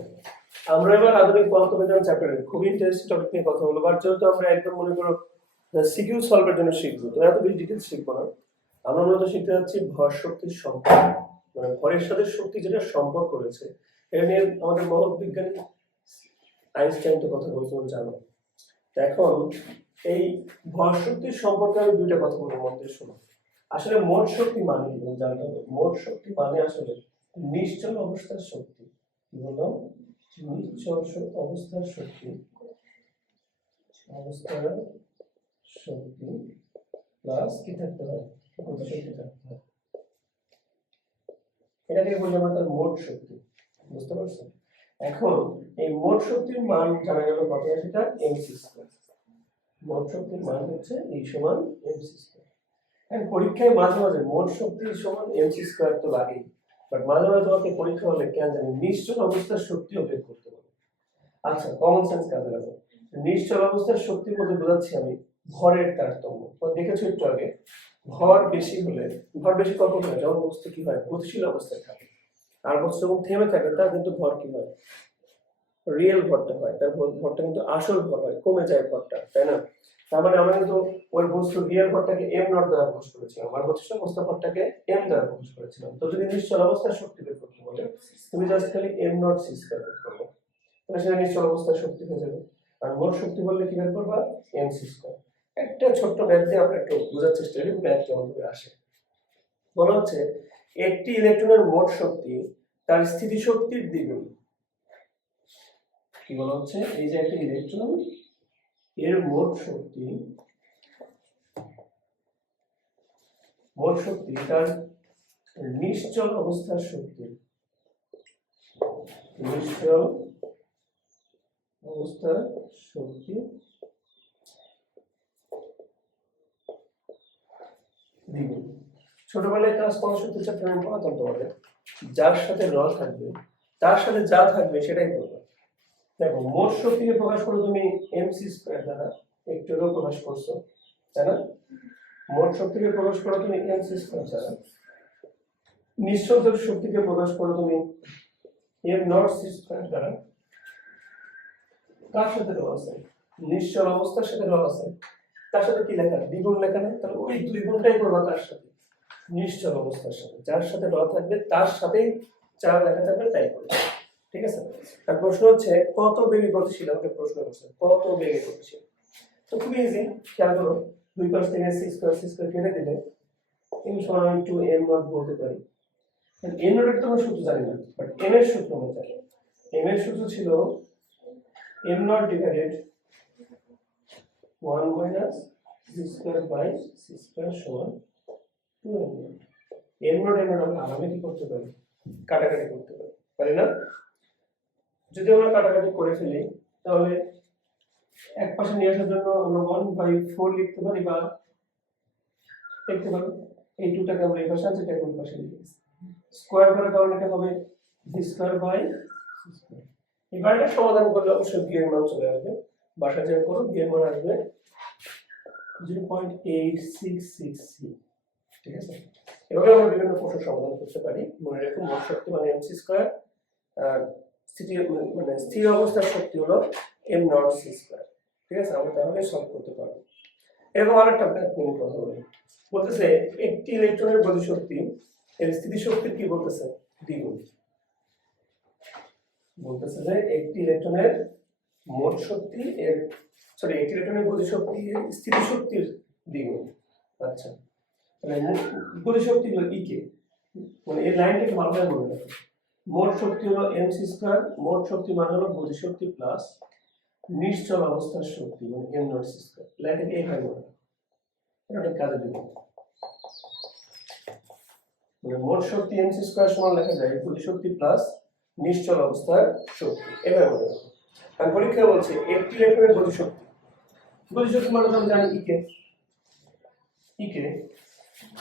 আমরা এবার আধুনিক পদার্থবিজ্ঞান চ্যাপ্টারে খুব ইন্টারেস্টিং টপিক নিয়ে কথা বলবো। বাট যেহেতু আমরা একদম মনে করো সিকিউ সলভের জন্য শিখবো, তো এত বেশি ডিটেইলস শিখবো না। আমরা মূলত শিখতে যাচ্ছি ভর শক্তির সম্পর্ক, মানে ভরের সাথে শক্তি যেটা সম্পর্ক রয়েছে। এটা নিয়ে আমাদের মহৎ বিজ্ঞানী আইনস্টাইন তো কথা বলতে জানো। এখন এই ভর শক্তির সম্পর্কে আমি দুইটা কথা বলবো, মধ্যে শোনো। আসলে মোট শক্তি মানে কি জানতে হবে। মোট শক্তি মানে আসলে নিশ্চল অবস্থার শক্তি। কি বললাম? নিশ্চল অবস্থার শক্তি, প্লাস কি থাকতে হয়? গতিশক্তি থাকতে হয়। এটাকে বলি আমরা তার মোট শক্তি। বুঝতে পারছো? এখন এই মোট শক্তির মান জানা গেল কত? সেটা এমসি স্কয়ার। মোট শক্তির মান হচ্ছে এই সমান এমসি স্কয়ার। এখন পরীক্ষায় মাঝে মাঝে মোট শক্তি সমান এমসি স্কয়ার তো লাগেই, বাট মাঝে মাঝে তোমাকে পরীক্ষা হলে কেন জানি নিশ্চল অবস্থার শক্তিও বের করতে হবে। আচ্ছা, কমন সেন্স কাজে লাগে। নিশ্চল অবস্থার শক্তি বলতে বোঝাচ্ছি আমি ভরের তারতম্য। দেখেছো একটু আগে, ভর বেশি হলে, ভর বেশি কখন হয়? যখন বস্তু কি হয়? গতিশীল অবস্থায় থাকে। আর বস্তু যখন থেমে থাকে তার কিন্তু ভর কি হয়? রিয়েল ভরটা হয়, তার ভরটা কিন্তু আসল ভর হয়, কমে যায় ভরটা, তাই না? তার মানে আমরা কিন্তু ওই বস্তুর রিয়েল ভরটাকে এম নট দ্বারা প্রকাশ করেছিলাম, আর গতিশীল অবস্থা ভরটাকে এম দ্বারা প্রকাশ করেছিলাম। তো যদি নিশ্চল অবস্থার শক্তি বের করতে বলে, তুমি জাস্ট খালি এম নট সি স্কয়ার বের করবে, তাহলে সেটা নিশ্চল অবস্থার শক্তি হয়ে যাবে। আর মোট শক্তি বললে কি বের করবা? M C square. একটা ছোট্ট ম্যাথ দিয়ে আমরা একটু বোঝার চেষ্টা করি ম্যাথ কেমন করে আসে। বলা হচ্ছে একটি ইলেকট্রনের মোট শক্তি তার স্থিতিশক্তির দ্বিগুণ। কি বলা হচ্ছে? এই যে একটা ইলেকট্রন, এর মোট শক্তি তার নিশ্চল অবস্থার শক্তি, নিশ্চল অবস্থার শক্তি দ্বিগুণ। ছোটবেলায় ক্লাস 65 চ্যাপ্টারে আমি পড়াতাম তোমাদের, যার সাথে র থাকবে তার সাথে যা থাকবে সেটাই করবে। দেখো মোট শক্তিকে প্রকাশ করো তুমি এমসি স্কয়ার দ্বারা, একটু প্রকাশ করছো তাই না? মোট শক্তিকে প্রকাশ করো তুমি এমসি স্কয়ার দ্বারা, নিঃশব্দ শক্তিকে প্রকাশ করো তুমি এম নট সি স্কয়ার দ্বারা। কার সাথে র আছে? নিশ্চল অবস্থার সাথে র আছে, তার সাথে কি লেখা? দ্বিগুণ লেখা না? তাহলে ওই দুই গুণটাই করবা তার সাথে, নিশ্চল অবস্থার সাথে যার সাথে র থাকবে তার সাথেই চার লেখা থাকবে তাই করবে। ঠিক আছে? আর প্রশ্ন হচ্ছে কত বেগে গতিশীল, আমাকে প্রশ্ন করছে কত বেগে গতিশীল। তো খুব ইজি, খেয়াল করো, দুই পাশ থেকে সি স্কয়ার কেটে দিলে এম সমান আমি 2m নট বলতে পারি। এম নটের তো আমরা সূত্র জানি না, বাট এম এর সূত্র আমরা জানি। এম এর সূত্র ছিল m nought divided 1 minus c square by c square সমান 2m নট। m নট আমরা আরামে কি করতে পারি? কাটাকাটি করতে পারি, পারি না? যদি আমরা কাটাকাটি করে ফেলি তাহলে এক পাশে নিয়ে আসার জন্য আমরা 1/4 লিখতে পারি, বা লিখতে পারি এই 2টাকে আমরা এই পাশে আছে এটা কোন পাশে লিখে দিই, স্কয়ার করার কারণে এটা হবে v square by c square. এবার এটা সমাধান করলে অবশ্যই v এর মান চলে আসবে, বাসা যায় করো, v এর মান আসবে 0.866c। ঠিক আছে? এভাবে আমরা বিভিন্ন প্রশ্ন সমাধান করতে পারি। মনে রাখুন মোট শক্তি মানে mc স্কয়ার, আর মানে স্থির অবস্থার শক্তি হলো m নট c স্কয়ার। ঠিক আছে? আমরা তাহলে সলভ করতে পারবো। এরকম আরেকটা নিয়ে কথা বলি, বলতেছে একটি ইলেকট্রনের গতিশক্তি এর স্থিতিশক্তির কি বলতেছে? দ্বিগুণ। বলতেছে যে একটি ইলেকট্রনের মোট শক্তি এর একটি ইলেকট্রনের গতিশক্তি এর স্থিতিশক্তির দ্বিগুণ। আচ্ছা, তাহলে গতিশক্তি হলো ইকে, মানে এই লাইনটাকে ভালোভাবে মনে রাখো। মোট শক্তি হলো এমসি স্কয়ার, মোট শক্তি মানে হলো গতিশক্তি প্লাস নিশ্চল অবস্থার শক্তি মানে এম নট সি স্কয়ার। লাইনটাকে এইভাবে মনে রাখো, এটা কাজে দিবে। মানে মোট শক্তি এমসি স্কয়ার সমান লেখা যায় গতিশক্তি প্লাস নিশ্চল অবস্থার শক্তি, এভাবে মনে রাখো। কারণ পরীক্ষা বলছে একটি ইলেকট্রনের গতিশক্তি, গতিশক্তি মানে আমরা জানি ইকে, ইকে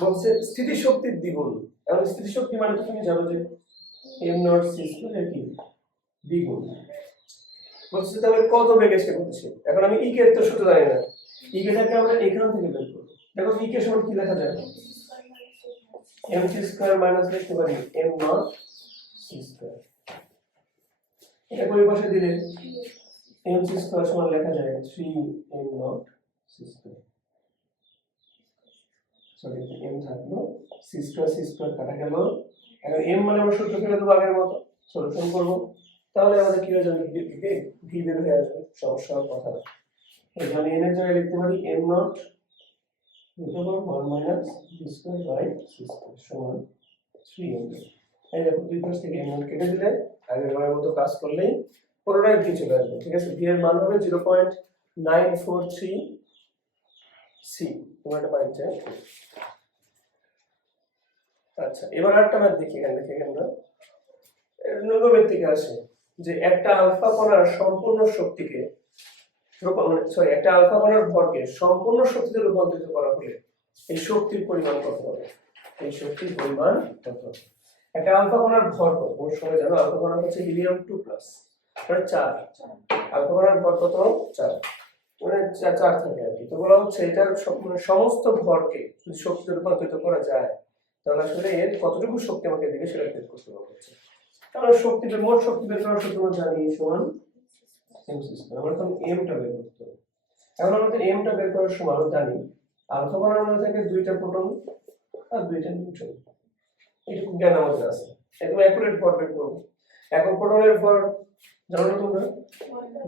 বলছে স্থিতিশক্তির দ্বিগুণ। এখন স্থিতিশক্তি মানে তো তুমি জানো যে এম নট সি স্কয়ার কি দ্বিগুণ। বলছে তাহলে কত বেগে সে গতিশীল। এখন আমি ইকে এর তো সূত্র জানি না, ইকেটাকে আমরা এখান থেকে বের করব। দেখো ইকে সমান কি লেখা যায়? এম সি স্কয়ার মাইনাস লিখতে পারি এম নট সি স্কয়ার। এটা করে পাশে দিলে এম সি স্কয়ার সমান লেখা যায় 3m nought C square. Sorry M থাকলো সি স্কয়ার কাটা গেল। এখন এম মানে আমরা সূত্র ফেলে দেবো আগের মতো, সলিউশন করব, তাহলে আমাদের কি হয়ে যাবে? ভি বের হয়ে আসবে, সমস্যা কথা না। এখানে এন এর জায়গায় লিখতে পারি M nought √ 1 minus V square by C square সমান 3m। এই দেখো দুই পাশ থেকে এম নট কেটে দিলে আগের মতো কাজ করলেই পুরোটাই ভি চলে আসবে। ঠিক আছে? ভি এর মান হবে 0.943 সি। তোমার এটা পাইছে। আচ্ছা, এবার আরেকটা ম্যাথ দেখি, এখানে দেখে আমরা নবমের থেকে আসে যে একটা আলফা কণার সম্পূর্ণ শক্তিকে একটা আলফা কণার ভরকে সম্পূর্ণ শক্তিতে রূপান্তরিত করা হলে এই শক্তির পরিমাণ কত হবে? এই শক্তির পরিমাণ কত হবে? একটা আলফা কণার ভর কত? ওর সঙ্গে জানো আলফা কণা হচ্ছে হিলিয়াম 2+, মানে 4। আলফা কণার ভর কত? 4, মানে 4 থাকে আর কি। তো বলা হচ্ছে এটার সমস্ত ভরকে যদি শক্তিতে রূপান্তরিত করা যায় তাহলে আসলে এর কতটুকু শক্তি আমাকে দিবে সেটা বের করতে হবে। তাহলে শক্তিতে মোট শক্তি বের করার সূত্র জানি সমান এমসি স্কয়ার। আমরা তখন এমটা বের করতে হবে। এখন আমাদের এমটা বের করার সময় আমরা জানি আলফা কণার মধ্যে থাকে 2টা প্রোটন আর 2টা নিউট্রন, এইটুকু জ্ঞান আমাদের আছে। একদম অ্যাকুরেট ভর বের করব। এখন প্রোটনের ভর জানো না তোমরা?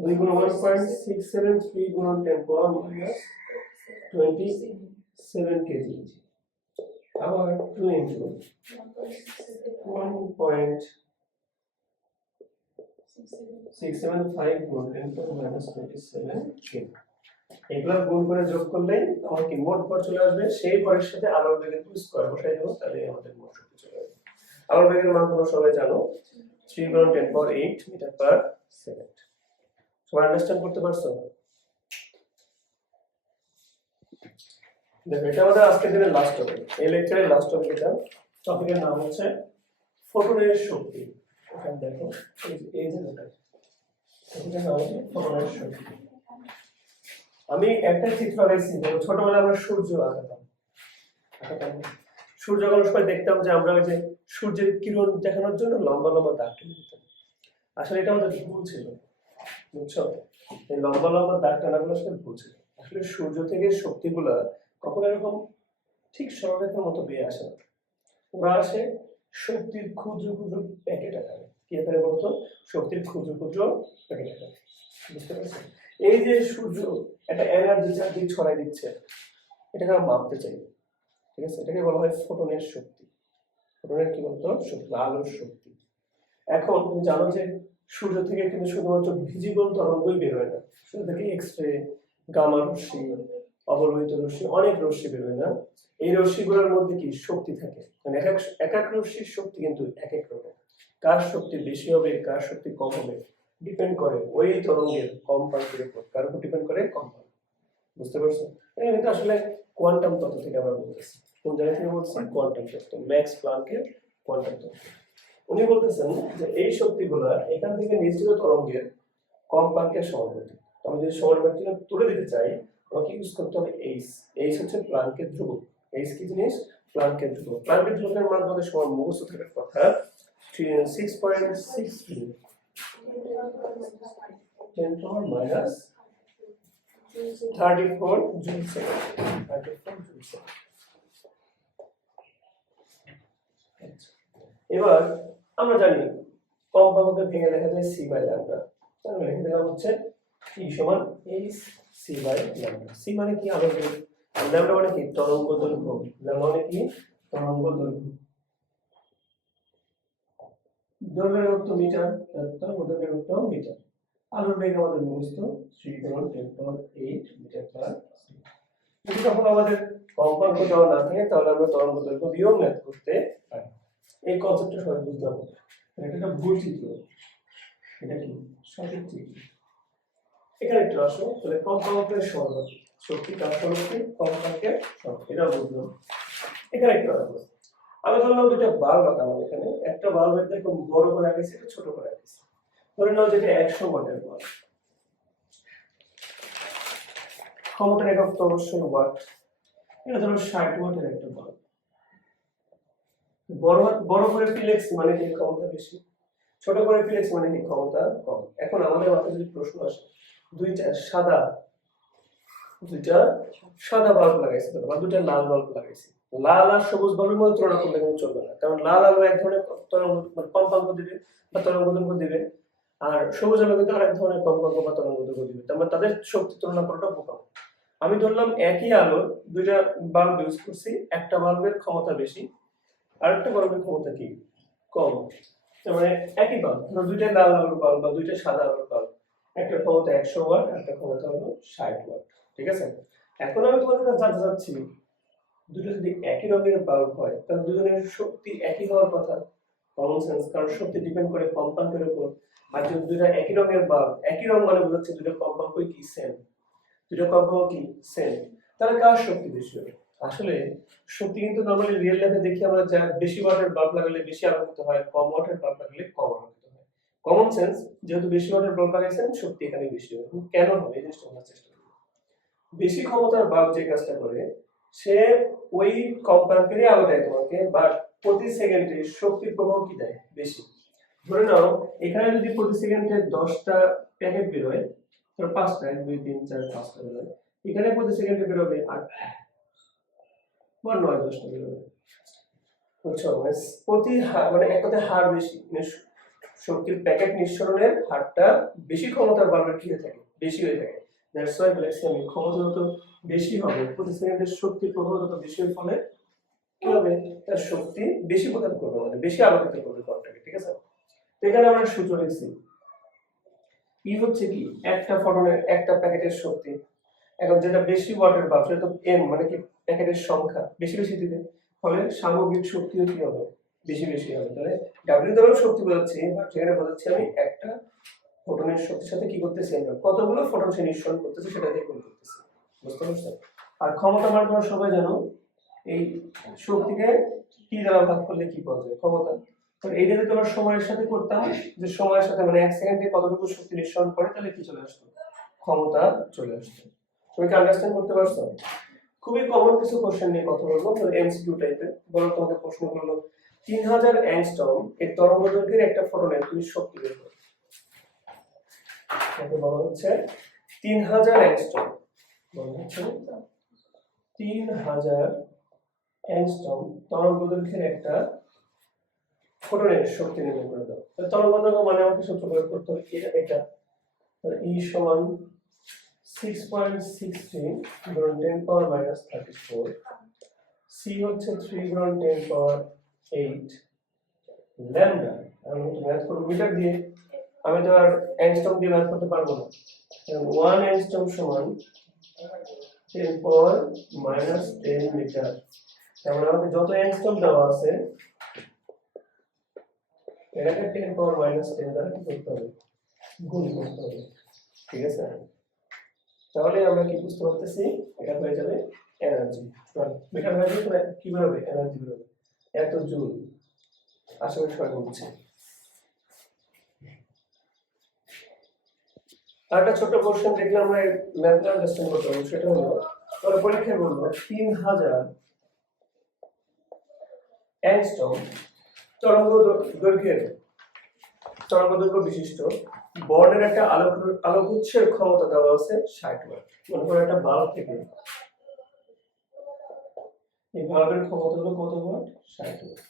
2 গুণ 1.673 গুণ 10 পাওয়ার -27 কেজি। আবার 2 ইনটু 1.675 গুণ 10 পাওয়ার -27 কেজি। এগুলা গুণ করে যোগ করলে আমার কি মোট ভর চলে আসবে। সেই ভরের সাথে আলোর বেগের স্কয়ার বসাই দেবো, তাহলে আমাদের মোট শক্তি চলে আসবে। আলোর বেগের মান তোমরা সবাই জানো 3 গুণ 10 পাওয়ার 8 মিটার পার সেকেন্ড। সবাই আন্ডারস্ট্যান্ড করতে পারছো? দেখো এটা আমাদের আজকের দিনের লাস্ট টপিক, এই লেকচারের লাস্ট টপিক। এটা টপিকের নাম হচ্ছে ফোটনের শক্তি। এখানে দেখো এই যে এটার নাম হচ্ছে ফোটনের শক্তি। আমি একটা চিত্র আঁকাইছি, ছোটবেলায় আমরা সূর্য আঁকাতাম। সূর্য আঁকানোর সময় দেখতাম যে আমরা ওই যে সূর্যের কিরণ দেখানোর জন্য লম্বা লম্বা দাগ টেনে দিতাম। আসলে এটা আমাদের ভুল ছিল, বুঝছো? এই লম্বা লম্বা দাগ টানাগুলো আসলে ভুল ছিল। আসলে সূর্য থেকে শক্তিগুলা কখনো এরকম ঠিক সরলরেখার মতো বেয়ে আসে না, ওরা আসে শক্তির ক্ষুদ্র ক্ষুদ্র প্যাকেট আকারে। কি আকারে বলতো? শক্তির ক্ষুদ্র ক্ষুদ্র প্যাকেট আকারে। বুঝতে পারছো? এই যে সূর্য একটা এনার্জি চারদিক ছড়াই দিচ্ছে, এটাকে আমরা মাপতে চাই, ঠিক আছে? এটাকে বলা হয় ফোটনের শক্তি। ফোটনের কি বলতো? শক্তি, আলোর শক্তি। এখন তুমি জানো যে সূর্য থেকে কিন্তু শুধুমাত্র ভিজিবল তরঙ্গই বের হয় না, সূর্য থেকে এক্স রে, গামা রশ্মি, অবলোহিত রশ্মি, অনেক রশ্মি বের হয় না? এই রশ্মিগুলোর মধ্যে কি শক্তি থাকে, মানে এক এক রশ্মির শক্তি কিন্তু এক এক রকম। কার শক্তি বেশি হবে, কার শক্তি কম হবে, ডিপেন্ড করে ওই তরঙ্গের কম্পাঙ্কের উপর। কার উপর ডিপেন্ড করে? কম্পাঙ্ক। বুঝতে পারছো? এটা কিন্তু আসলে কোয়ান্টাম তত্ত্ব থেকে আমরা বলতেছি। কোন জায়গা থেকে বলছি? কোয়ান্টাম তত্ত্ব, ম্যাক্স প্লাঙ্কের কোয়ান্টাম তত্ত্ব। উনি বলতেছেন যে এই শক্তিগুলো এখান থেকে নির্দিষ্ট তরঙ্গের কম্পাঙ্কের সমানুপাতিক। আমি যদি সমানুপাতিক তুলে দিতে চাই, আমাকে ইউজ করতে হবে এইচ। এইচ হচ্ছে প্লাঙ্কের ধ্রুবক। এইচ কি জিনিস? প্লাঙ্কের ধ্রুবক। প্লাঙ্কের ধ্রুবকের মান আমাদের সমান মুখস্থ থাকার কথা 6.63 10 power minus 34 joule second. 34 joule second. এবার আমরা জানি কম্পাঙ্ককে ভেঙে লেখা যায় সি বাই ল্যামডা। তাহলে লিখে দিলাম হচ্ছে E সমান H C by lambda. C মানে কি? আলোর বেগ। ল্যামডা মানে কি? তরঙ্গ দৈর্ঘ্য। ল্যামডা মানে কি? তরঙ্গ দৈর্ঘ্য। দৈর্ঘ্যের একক মিটার, তরঙ্গ দৈর্ঘ্যের একক মিটার। আলোর বেগ আমাদের মুখস্থ 3.8 মিটার পার সেকেন্ড। যদি কখনো আমাদের কম্পাঙ্ক দেওয়া না থাকে তাহলে আমরা তরঙ্গ দৈর্ঘ্য দিয়েও ম্যাথ করতে পারি। এই কনসেপ্টটা সবাই বুঝতে হবে। এটা একটা ভুল চিত্র, এটা কি সঠিক চিত্র? এখানে একটু আসো, তাহলে কম্পাঙ্কের সমানুপাতিক শক্তি কার সমানুপাতিক? কম্পাঙ্কের সমানুপাতিক। এটা বুঝলাম। এখানে একটু আসো, আমি ধরলাম দুইটা বাল্ব আঁকালাম। এখানে একটা বাল্বের দেখো বড় করে আঁকেছি, একটা ছোট করে আঁকেছি। ধরে নাও যেটা 100 ওয়াটের বাল্ব, ক্ষমতার একক তো অবশ্যই ওয়াট। এটা ধরো 60 ওয়াটের একটা বাল্ব। বড় করে ফিলেক্স মানে কি? ক্ষমতা বেশি। ছোট করে ফিলেক্স মানে কি? ক্ষমতা কম। এখন আমাদের মাথায় যদি প্রশ্ন আসে, দুইটা সাদা বাল্ব লাগাইছি বা দুইটা লাল বাল্ব লাগাইছি, লাল আর সবুজ বাল্বের মধ্যে তুলনা করলে কিন্তু চলবে না, কারণ লাল আলো এক ধরনের তরঙ্গ কম্পাঙ্ক দিবে বা তরঙ্গ দৈর্ঘ্য দিবে, আর সবুজ আলো কিন্তু আরেক ধরনের কম্পাঙ্ক বা তরঙ্গ দৈর্ঘ্য দিবে। তার মানে তাদের শক্তি তুলনা করাটা বোকামি। আমি ধরলাম একই আলোর দুইটা বাল্ব ইউজ করছি, একটা বাল্বের ক্ষমতা বেশি, আরেকটা বাল্বের ক্ষমতা কি? কম। তার মানে একই বাল্ব, ধরো দুইটা লাল আলোর বাল্ব বা দুইটা সাদা আলোর বাল্ব, একটা ক্ষমতা 100 ওয়াট, একটা ক্ষমতা হলো 60 ওয়াট। ঠিক আছে? এখন আমি তোমাদের কাছে জানতে চাচ্ছি, দুটো যদি একই রঙের বাল্ব হয় তাহলে দুজনের শক্তি একই হওয়ার কথা। কমন সেন্স, কারণ শক্তি ডিপেন্ড করে কম্পাঙ্কের উপর। আর যদি দুইটা একই রঙের বাল্ব, একই রং মানে বোঝাচ্ছে দুটো কম্পাঙ্কই কি? সেম। দুটো কম্পাঙ্ক কি? সেম। তাহলে কার শক্তি বেশি হবে? আসলে শক্তি কিন্তু নরমালি রিয়েল লাইফে দেখি আমরা, যা বেশি ওয়াটের বাল্ব লাগালে বেশি আলোকিত হয়, কম ওয়াটের বাল্ব লাগালে কম আলোকিত হয়। কমন সেন্স, যেহেতু বেশি ওয়াটের বাল্ব লাগাইছেন শক্তি এখানে বেশি হবে। কেন হবে এই জিনিসটা বোঝার চেষ্টা করব। বেশি ক্ষমতার বাল্ব যে কাজটা করে, সে ওই কম্পাঙ্কেরই আলো দেয় তোমাকে, বাট প্রতি সেকেন্ডে শক্তির প্রবাহ কি দেয়? বেশি। ধরে নাও এখানে যদি প্রতি সেকেন্ডে 10টা প্যাকেট বের হয়, ধরো 5টা, 1 2 3 4 5টা বের হয়, এখানে প্রতি সেকেন্ডে বের হবে 8টা বা 9 10টা বের হবে। বুঝছো? প্রতি মানে এক কথায় হার বেশি, মানে শক্তির প্যাকেট নিঃসরণের হারটা বেশি ক্ষমতার বাল্বের কি হয়ে থাকে? বেশি হয়ে থাকে। দ্যাটস ওয়াই বলেছি আমি, ক্ষমতা যত বেশি হবে প্রতি সেকেন্ডের শক্তি প্রবাহ যত বেশি হওয়ার ফলে কি হবে? তার শক্তি বেশি প্রদান করবে, মানে বেশি আলোকিত করবে ঘরটাকে। ঠিক আছে? তো এখানে আমরা সূত্র লিখছি, ই হচ্ছে কি? একটা ফটনের একটা প্যাকেটের শক্তি। এখন যেটা বেশি ওয়াটের বাল্ব সেটা তো এন মানে কি? প্যাকেটের সংখ্যা বেশি বেশি দিবে, ফলে সামগ্রিক শক্তিও কি হবে? বেশি বেশি হবে। তাহলে ডাব্লিউ দ্বারাও শক্তি বোঝাচ্ছি, বাট এখানে বোঝাচ্ছি আমি একটা ফোটনের শক্তির সাথে কি করতেছি আমরা, কতগুলো ফোটন সে নিঃসরণ করতেছে সেটা দিয়ে গুণ করতেছি, বুঝতে পারছো? আর ক্ষমতা মান তোমরা সবাই জানো, এই শক্তিকে কি দ্বারা ভাগ করলে কি পাওয়া যায়, ক্ষমতা। তো এইটা যদি তোমার সময়ের সাথে করতাম, যে সময়ের সাথে মানে 1 সেকেন্ডে কতটুকু শক্তি নিঃসরণ করে, তাহলে কি চলে আসতো, ক্ষমতা চলে আসতো। তুমি কি আন্ডারস্ট্যান্ড করতে পারছো? খুবই কমন কিছু কোশ্চেন নিয়ে কথা বলবো, এমসিকিউ টাইপের। বলো, তোমাকে প্রশ্ন করলো 3000 অ্যাংস্ট্রম এর তরঙ্গদৈর্ঘ্যের একটা ফোটনের তুমি শক্তি বের করো। তাকে বলা হচ্ছে 3000 অ্যাংস্ট্রম, বলা হচ্ছে 3000 অ্যাংস্ট্রম তরঙ্গদৈর্ঘ্যের একটা ফোটনের শক্তি নির্ণয় করে দাও। তরঙ্গদৈর্ঘ্য মানে আমাকে সূত্র প্রয়োগ করতে হবে এটা, E সমান 6.63 গুণন 10 পাওয়ার মাইনাস 34, C হচ্ছে 3 গুণন 10 পাওয়ার 8, ল্যামডা আমি তো ম্যাথ করব মিটার দিয়ে, আমি তো আর অ্যাংস্ট্রম দিয়ে ম্যাথ করতে পারবো না। 1 অ্যাংস্ট্রম সমান 10 পাওয়ার মাইনাস 10 মিটার। তাহলে আমাকে যত অ্যাংস্ট্রম দেওয়া আছে এটাকে 10 পাওয়ার মাইনাস 10 দ্বারা কি করতে হবে, গুণ করতে হবে, ঠিক আছে? তাহলে আমরা কি বুঝতে পারতেছি, এটা হয়ে যাবে এনার্জি। মিটার হয়ে যাবে কি বেরোবে, এনার্জি বেরোবে, এত জুল। আশা করি সবাই বুঝছে। আরেকটা ছোট কোশ্চেন দেখলে আমরা ম্যাথটা আন্ডারস্ট্যান্ড করতে পারবো, সেটা হলো ওরা পরীক্ষায় বলবো 3000 অ্যাংস্ট্রম তরঙ্গ দৈর্ঘ্য বিশিষ্ট বর্ণের একটা আলোক উৎসের ক্ষমতা দেওয়া আছে 60 ওয়াট। মনে করো একটা বাল্ব থেকে, এই বাল্বের ক্ষমতা হলো কত ওয়াট, 60 ওয়াট।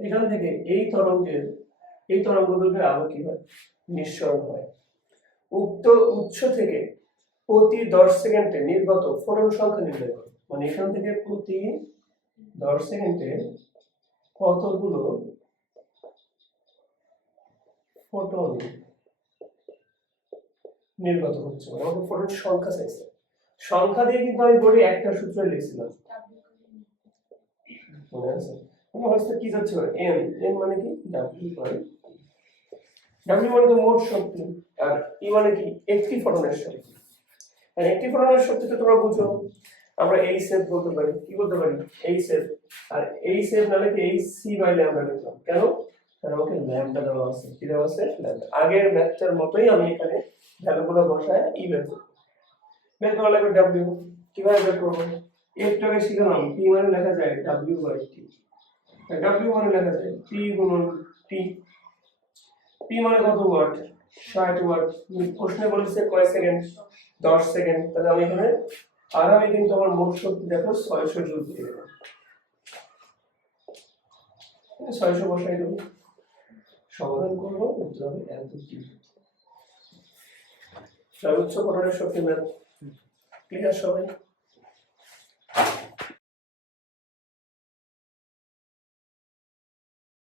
এখান থেকে এই তরঙ্গ দৈর্ঘ্যের আলো কি হয়, নিঃসরণ হয়। উক্ত উৎস থেকে প্রতি 10 সেকেন্ডে নির্গত ফোটন সংখ্যা নির্ণয় করো। মানে এখান থেকে প্রতি 10 সেকেন্ডে কতগুলো ফোটন নির্গত হচ্ছে, মানে আমাকে ফোটন সংখ্যা চাইছে। সংখ্যা দিয়ে কিন্তু আমি বলি একটা সূত্র লিখছিলাম, মনে আছে? মনে হচ্ছে কি যাচ্ছে, এম এম মানে কি, ডাব্লিউ বাই ডাব্লিউ মানে তো মোট শক্তি, আর ই মানে কি, একটি ফোটনের শক্তি। আর একটি ফোটনের শক্তি তো তোমরা বুঝো, আমরা এই সেভ বলতে পারি, কি বলতে পারি, এই সেভ। আর এই সেভ না লিখে এই সি বাই ল্যামডা লিখলাম, কেন? কারণ আমাকে ল্যামডা দেওয়া আছে, কি দেওয়া আছে, ল্যামডা। আগের ম্যাথটার মতোই আমি এখানে ভ্যালুগুলো বসায় ই বের করব। বের করা লাগবে ডাব্লিউ, কিভাবে বের করব, একটাকে শিখলাম, পি মানে লেখা যায় ডাব্লিউ বাই টি, ডাব্লিউ মানে লেখা যায় পি গুণন টি। পি মানে কত ওয়াট, 60 ওয়াট। প্রশ্নে বলেছে কয় সেকেন্ড, 10 সেকেন্ড। তাহলে আমি এখানে, আর আমি কিন্তু আমার মোট শক্তি দেখো 600 জুল দিয়ে দেবো, 600 বসাই দেবো, সমাধান করবো, উত্তর হবে এত কি। সর্বোচ্চ ফোটনের শক্তি ম্যাথ ক্লিয়ার সবাই?